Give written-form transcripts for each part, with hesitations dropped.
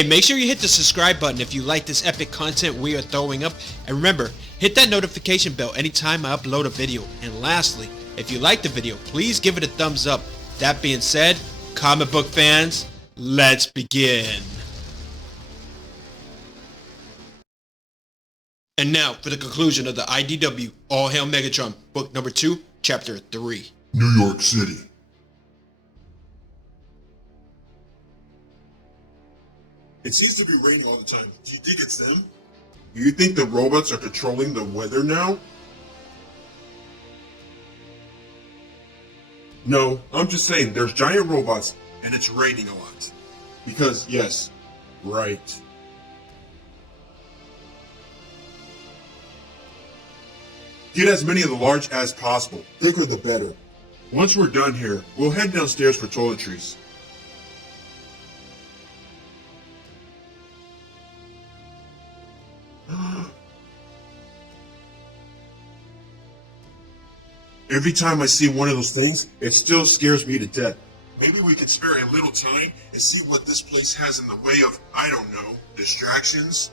Hey, make sure you hit the subscribe button if you like this epic content we are throwing up. And remember, hit that notification bell anytime I upload a video. And lastly, if you like the video, please give it a thumbs up. That being said, comic book fans, let's begin. And now for the conclusion of the IDW All Hail Megatron, book number 2, chapter 3. New York City. It seems to be raining all the time. Do you think it's them? Do you think the robots are controlling the weather now? No, I'm just saying there's giant robots and it's raining a lot. Because, yes, right. Get as many of the large as possible. Bigger the better. Once we're done here, we'll head downstairs for toiletries. Every time I see one of those things, it still scares me to death. Maybe we could spare a little time and see what this place has in the way of, I don't know, distractions?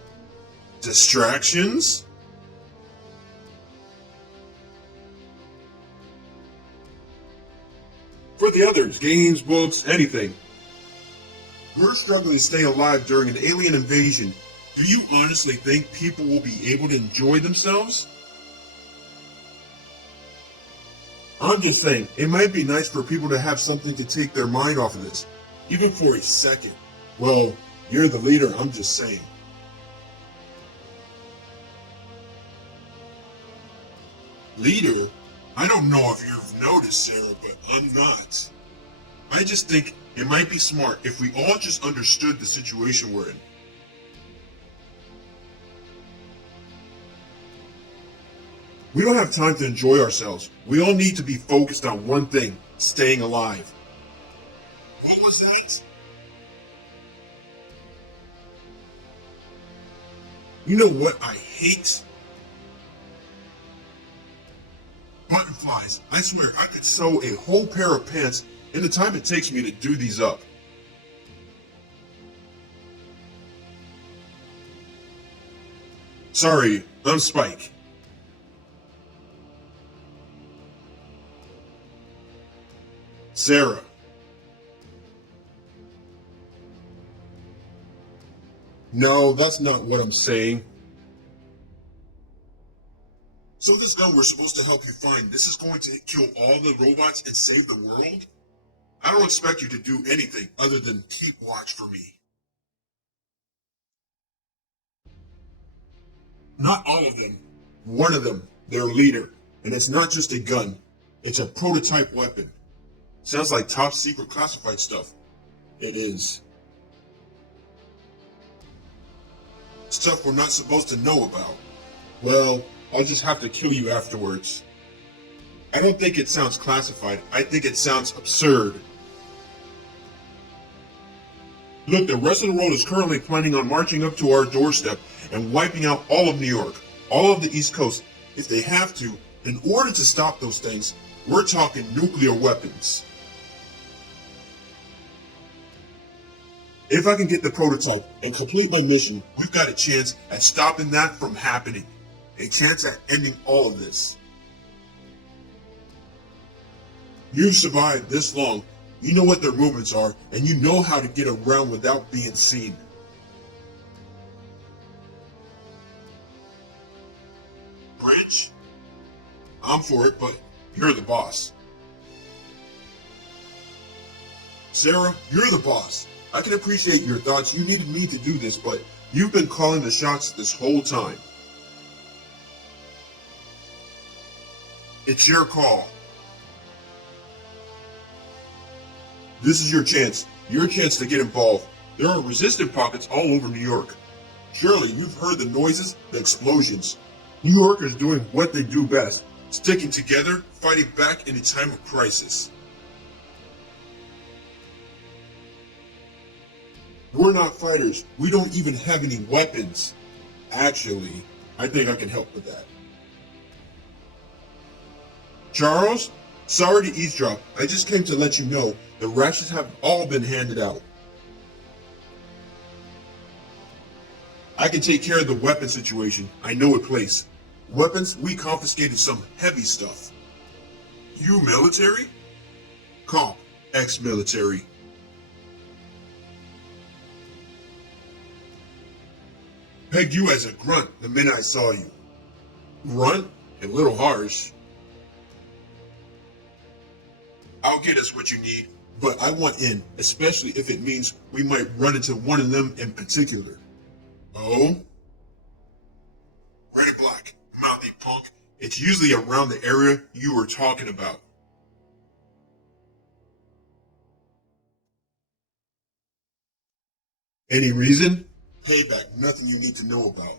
Distractions? For the others, games, books, anything. We're struggling to stay alive during an alien invasion. Do you honestly think people will be able to enjoy themselves? I'm just saying, it might be nice for people to have something to take their mind off of this, even for a second. Well, you're the leader, I'm just saying. Leader? I don't know if you've noticed, Sarah, but I'm not. I just think it might be smart if we all just understood the situation we're in. We don't have time to enjoy ourselves. We all need to be focused on one thing, staying alive. What was that? You know what I hate? Butterflies. I swear, I could sew a whole pair of pants in the time it takes me to do these up. Sorry, I'm Spike. Sarah. No, that's not what I'm saying. So this gun we're supposed to help you find, this is going to kill all the robots and save the world? I don't expect you to do anything other than keep watch for me. Not all of them. One of them, their leader. And it's not just a gun. It's a prototype weapon. Sounds like top secret classified stuff. It is. Stuff we're not supposed to know about. Well, I'll just have to kill you afterwards. I don't think it sounds classified. I think it sounds absurd. Look, the rest of the world is currently planning on marching up to our doorstep and wiping out all of New York, all of the East Coast, if they have to. In order to stop those things, we're talking nuclear weapons. If I can get the prototype and complete my mission, we've got a chance at stopping that from happening. A chance at ending all of this. You've survived this long. You know what their movements are, and you know how to get around without being seen. Branch? I'm for it, but you're the boss. Sarah, you're the boss. I can appreciate your thoughts. You needed me to do this, but you've been calling the shots this whole time. It's your call. This is your chance to get involved. There are resistant pockets all over New York. Surely you've heard the noises, the explosions. New Yorkers doing what they do best, sticking together, fighting back in a time of crisis. We're not fighters. We don't even have any weapons. Actually, I think I can help with that. Charles? Sorry to eavesdrop. I just came to let you know the rations have all been handed out. I can take care of the weapon situation. I know a place. Weapons, we confiscated some heavy stuff. You military? Comp, ex-military. Pegged you as a grunt the minute I saw you. Grunt? A little harsh. I'll get us what you need, but I want in, especially if it means we might run into one of them in particular. Oh? Red and black, mouthy punk. It's usually around the area you were talking about. Any reason? Payback, nothing you need to know about.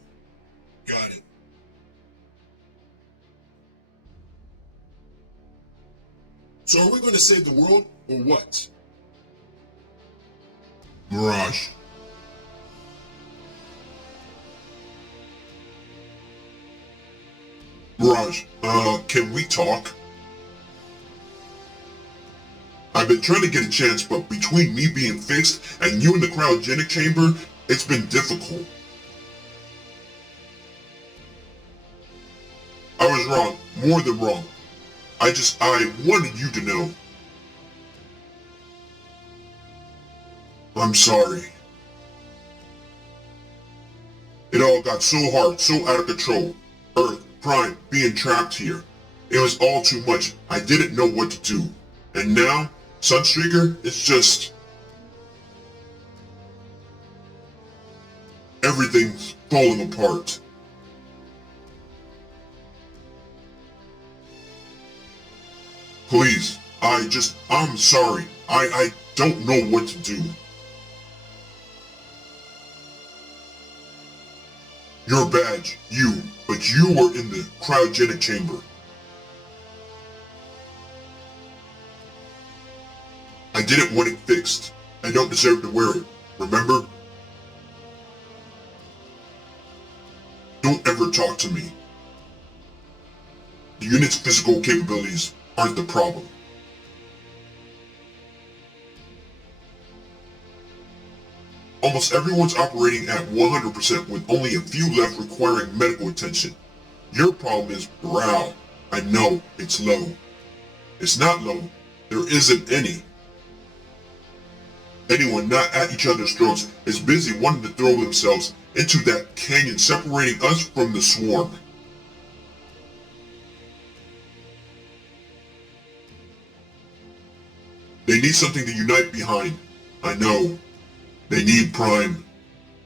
Got it. So are we going to save the world, or what? Mirage. Mirage, can we talk? I've been trying to get a chance, but between me being fixed and you in the cryogenic chamber, it's been difficult. I was wrong, more than wrong. I wanted you to know. I'm sorry. It all got so hard, so out of control. Earth, Prime, being trapped here. It was all too much. I didn't know what to do. And now, Sunstreaker, it's just... everything's falling apart. Please, I'm sorry. I don't know what to do. Your badge, but you were in the cryogenic chamber. I didn't want it fixed. I don't deserve to wear it, remember? Don't ever talk to me. The unit's physical capabilities aren't the problem. Almost everyone's operating at 100% with only a few left requiring medical attention. Your problem is morale. I know, it's low. It's not low. There isn't any. Anyone not at each other's throats is busy wanting to throw themselves into that canyon separating us from the swarm. They need something to unite behind. I know. They need Prime.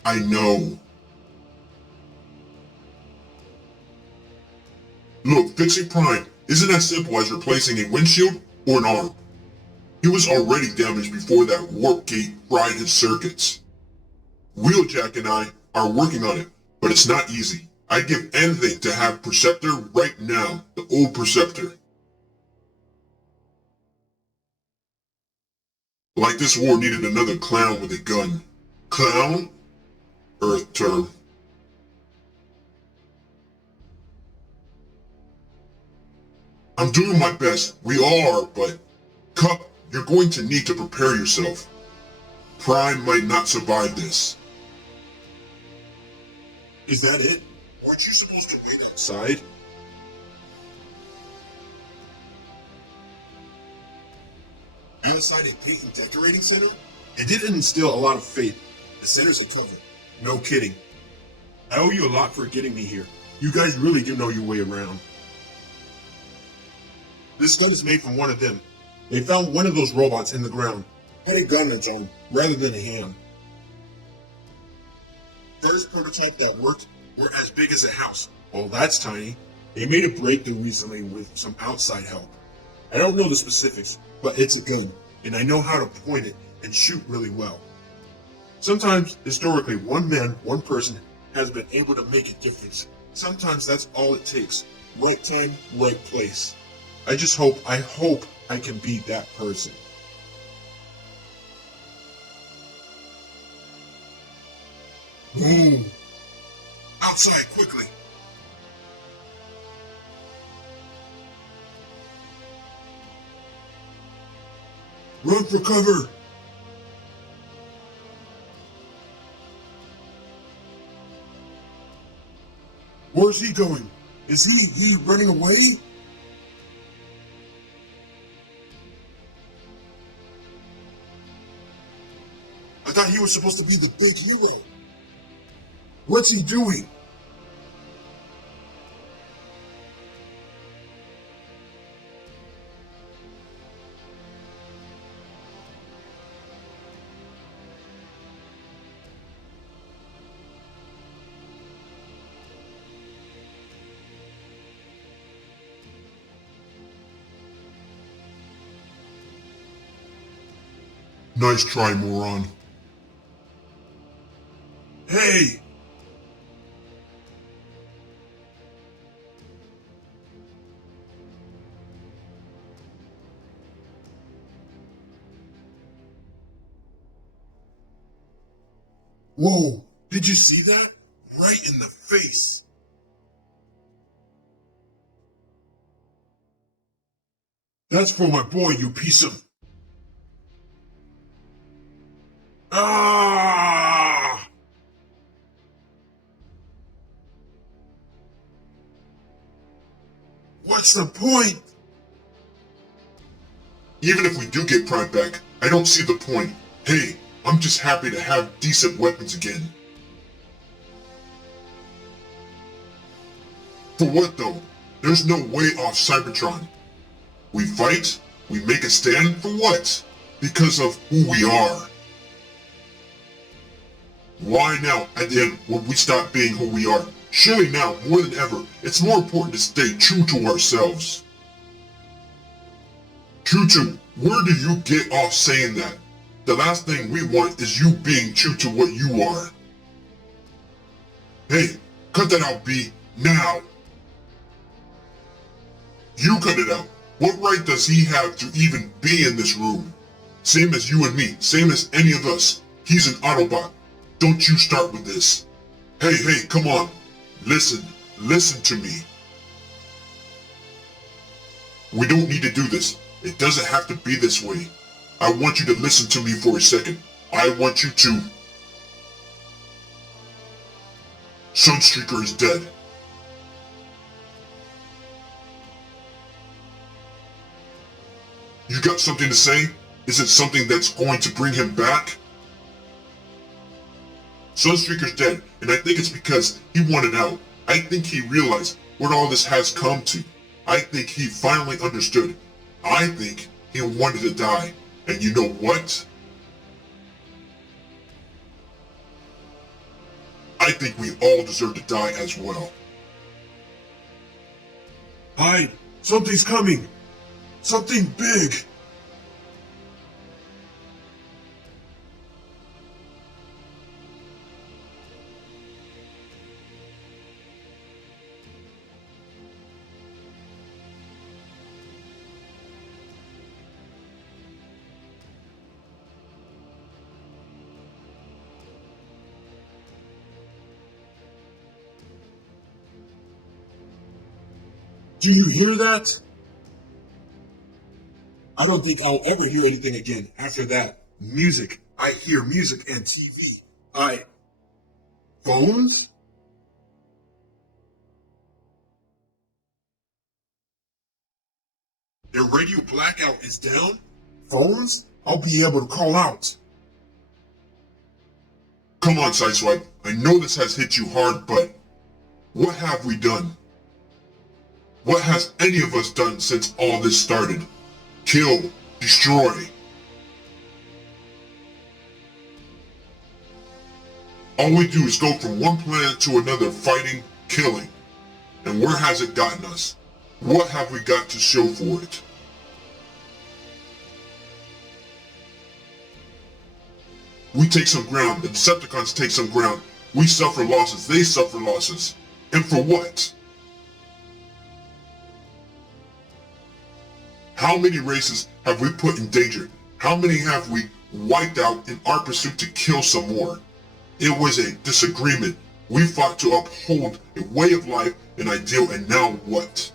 I know. Look, fixing Prime isn't as simple as replacing a windshield or an arm. He was already damaged before that warp gate fried his circuits. Wheeljack and I are working on it, but it's not easy. I'd give anything to have Perceptor right now, the old Perceptor. Like this war needed another clown with a gun. Clown? Earth term. I'm doing my best, we all are, but... Cup, you're going to need to prepare yourself. Prime might not survive this. Is that it? Aren't you supposed to wait outside? Outside a paint and decorating center? It didn't instill a lot of faith. The center's a cover. No kidding. I owe you a lot for getting me here. You guys really do know your way around. This gun is made from one of them. They found one of those robots in the ground. Had a gun in its arm, rather than a hand. First prototype that worked were as big as a house. Well, that's tiny. They made a breakthrough recently with some outside help. I don't know the specifics, but it's a gun, and I know how to point it and shoot really well. Sometimes, historically, one man, one person, has been able to make a difference. Sometimes that's all it takes. Right time, right place. I hope I can be that person. Boom! Outside, quickly! Run for cover! Where's he going? Is he running away? I thought he was supposed to be the big hero. What's he doing? Nice try, moron. Hey! Whoa! Did you see that? Right in the face! That's for my boy, you piece of... Ah! What's the point? Even if we do get Prime back, I don't see the point. Hey, I'm just happy to have decent weapons again. For what though? There's no way off Cybertron. We fight? We make a stand? For what? Because of who we are. Why now, at the end, would we stop being who we are? Surely now, more than ever, it's more important to stay true to ourselves. True to, where do you get off saying that? The last thing we want is you being true to what you are. Hey, cut that out, B, now. You cut it out. What right does he have to even be in this room? Same as you and me, same as any of us. He's an Autobot. Don't you start with this. Hey, come on. Listen to me. We don't need to do this. It doesn't have to be this way. I want you to listen to me for a second. I want you to... Sunstreaker is dead. You got something to say? Is it something that's going to bring him back? Sunstreaker's dead, and I think it's because he wanted out. I think he realized what all this has come to. I think he finally understood. I think he wanted to die. And you know what? I think we all deserve to die as well. Hide! Something's coming! Something big! Do you hear that? I don't think I'll ever hear anything again after that. Music. I hear music and TV. Phones? Their radio blackout is down? Phones? I'll be able to call out. Come on, Sideswipe. I know this has hit you hard, but what have we done? What has any of us done since all this started? Kill, destroy. All we do is go from one planet to another fighting, killing. And where has it gotten us? What have we got to show for it? We take some ground, the Decepticons take some ground. We suffer losses, they suffer losses. And for what? How many races have we put in danger? How many have we wiped out in our pursuit to kill some more? It was a disagreement. We fought to uphold a way of life, an ideal, and now what?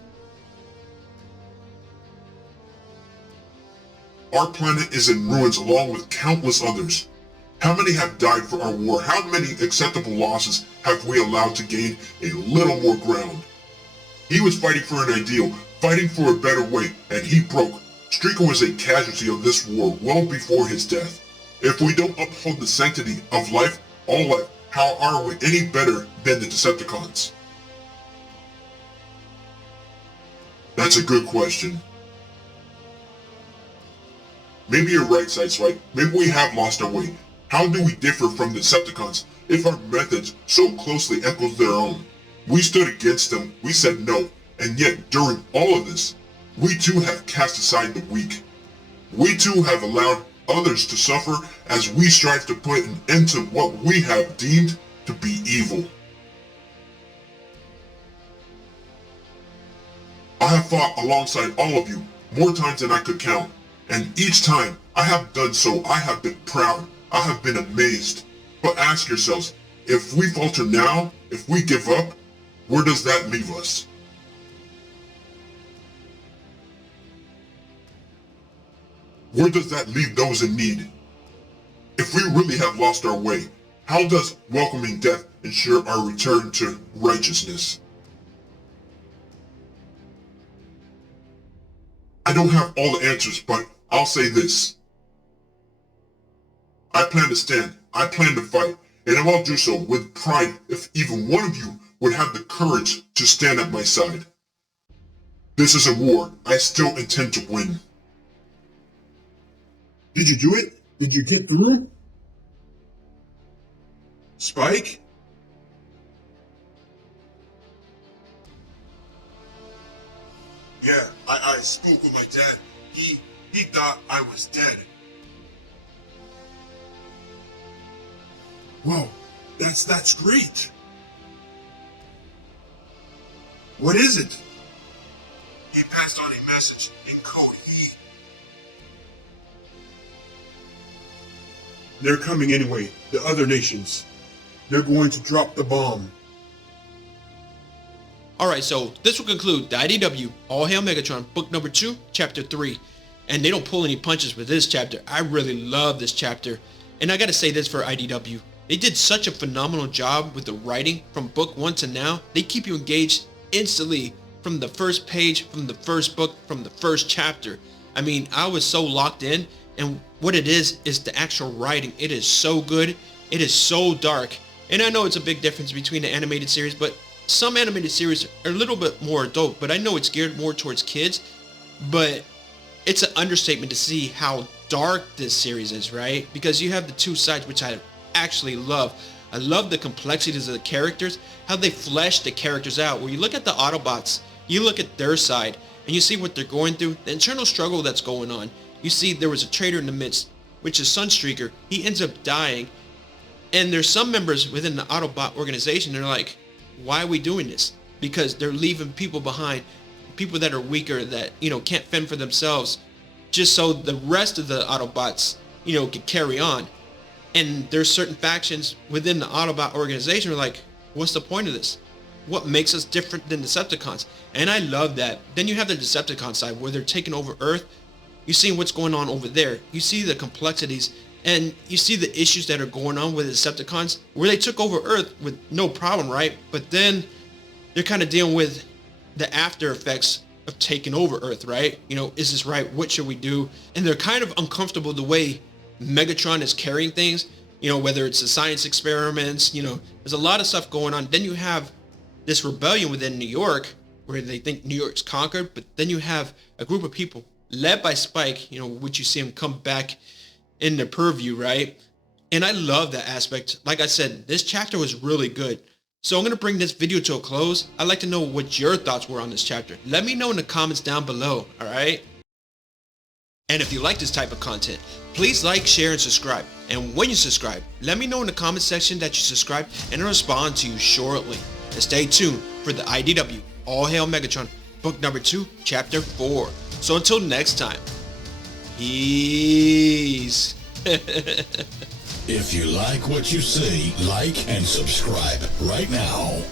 Our planet is in ruins along with countless others. How many have died for our war? How many acceptable losses have we allowed to gain a little more ground? He was fighting for an ideal, fighting for a better way, and he broke. Streaker was a casualty of this war well before his death. If we don't uphold the sanctity of life, all life, how are we any better than the Decepticons? That's a good question. Maybe you're right, Sideswipe. Maybe we have lost our way. How do we differ from the Decepticons if our methods so closely echo their own? We stood against them, we said no, and yet during all of this, we too have cast aside the weak. We too have allowed others to suffer as we strive to put an end to what we have deemed to be evil. I have fought alongside all of you more times than I could count, and each time I have done so, I have been proud, I have been amazed. But ask yourselves, if we falter now, if we give up, where does that leave us? Where does that leave those in need? If we really have lost our way, how does welcoming death ensure our return to righteousness? I don't have all the answers, but I'll say this. I plan to stand, I plan to fight, and I'll do so with pride if even one of you would have the courage to stand at my side. This is a war I still intend to win. Did you do it? Did you get through? Spike? Yeah, I spoke with my dad. He thought I was dead. Whoa, that's great. What is it? He passed on a message in code E. They're coming anyway, the other nations. They're going to drop the bomb. Alright, so this will conclude the IDW All Hail Megatron book number 2, chapter 3. And they don't pull any punches with this chapter. I really love this chapter. And I gotta say this for IDW. They did such a phenomenal job with the writing from book 1 to now. They keep you engaged instantly from the first page, from the first book, from the first chapter. I mean, I was so locked in, and what it is the actual writing. It is so good. It is so dark. And I know it's a big difference between the animated series, but some animated series are a little bit more adult, but I know it's geared more towards kids. But it's an understatement to see how dark this series is, right? Because you have the two sides, which I actually love. I love the complexities of the characters, how they flesh the characters out. When you look at the Autobots, you look at their side, and you see what they're going through, the internal struggle that's going on. You see there was a traitor in the midst, which is Sunstreaker. He ends up dying, and there's some members within the Autobot organization, they're like, why are we doing this? Because they're leaving people behind, people that are weaker, that, can't fend for themselves, just so the rest of the Autobots, can carry on. And there's certain factions within the Autobot organization are like, what's the point of this? What makes us different than Decepticons? And I love that. Then you have the Decepticon side where they're taking over Earth. You see what's going on over there. You see the complexities, and you see the issues that are going on with the Decepticons, where they took over Earth with no problem, right? But then they're kind of dealing with the after effects of taking over Earth, right? Is this right? What should we do? And they're kind of uncomfortable the way Megatron is carrying things, whether it's the science experiments, there's a lot of stuff going on. Then you have this rebellion within New York where they think New York's conquered, but then you have a group of people led by Spike, which you see him come back in the purview, right? And I love that aspect. Like I said, this chapter was really good. So I'm going to bring this video to a close. I'd like to know what your thoughts were on this chapter. Let me know in the comments down below, alright? And if you like this type of content, please like, share, and subscribe. And when you subscribe, let me know in the comment section that you subscribed, and I'll respond to you shortly. And stay tuned for the IDW All Hail Megatron book number 2, chapter 4. So until next time, peace. If you like what you see, like and subscribe right now.